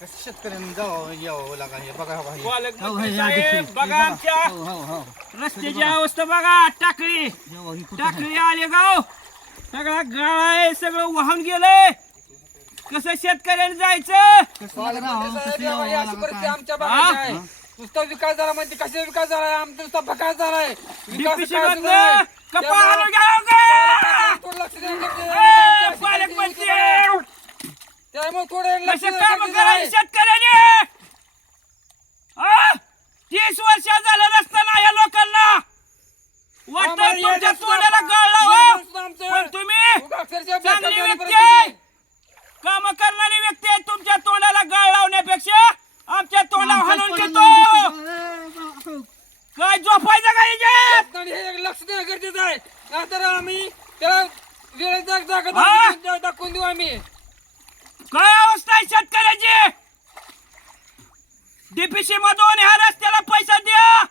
कसं शेतकऱ्यांनी जावं यावं लागा हे बघा बघा हे. हे साहेब आधी- बघा हे आमच्या हो हो हो रस्त्याची अवस्था बघा टाकळी हे बघा, हे कुठं? टाकळी आले गाव सगळा गाळ आहे सगळं वाहून गेलंय कसं शेतकऱ्याने जायचं कसं लागा राहावं, कसं यावं लागा काय? आमच्या? भागात आहे नुसता विकास झाला म्हणजे कशा विकास झालाय आमचा नुसता भकास झालाय विकास काय सुद्धा नाही. त्यामुळं गा! थोडं लक्ष द्यायला लागते. ए, आमच्या पालकमंत्री शेतकऱ्यांची थोडं लक्ष काम शेतकऱ्याने? तीस वर्ष झालं रस्ता नाही या लोकांना. वाटतं तुमच्या तोंडाला आमचं- पण तुम्ही चांगली व्यक्ती आहे. काम करणारी व्यक्ती आहे. तुमच्या तोंडाला गळ लावण्यापेक्षा आमच्या तोंडावर आमच्याच घेतो पडलं काय झोपायचं का याच्यात आणि हे लक्ष देणं गरजेचं आहे. नाहीतर आम्ही त्याला वेळेत हा? दाखवून देऊ आम्ही. काय अवस्था आहे शेतकऱ्याची? डीपीसी मधून ह्या रस्त्याला पैसा द्या.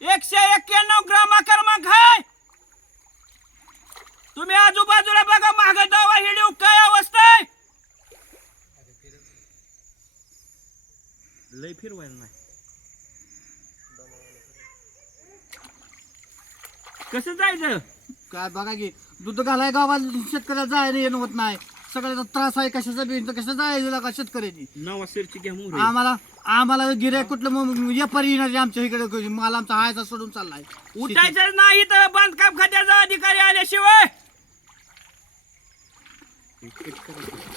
एकशे एक्क्याण्णव ग्राम क्रमांक आहे तुम्ही आजूबाजूला बघा माग दावा हिडीव काय अवस्था आहे? लय फिरवायला नाही. कसं जायचं? काय बघा की दूध घालाय गावात शेतकऱ्याला जायला येणं होत नाही. सगळ्याचा त्रास आहे कशाचा बी कसं जायचं लागा शेतकऱ्याची घ्या मोहरी. आम्हाला आम्हाला गिऱ्हाईक कुठलं मग व्यापारी येणार आहे आमच्या इकडे माल आमचा हायचा सोडून चाललाय. उठायचं नाही तर बांधकाम खात्याचा अधिकारी आल्याशिवाय.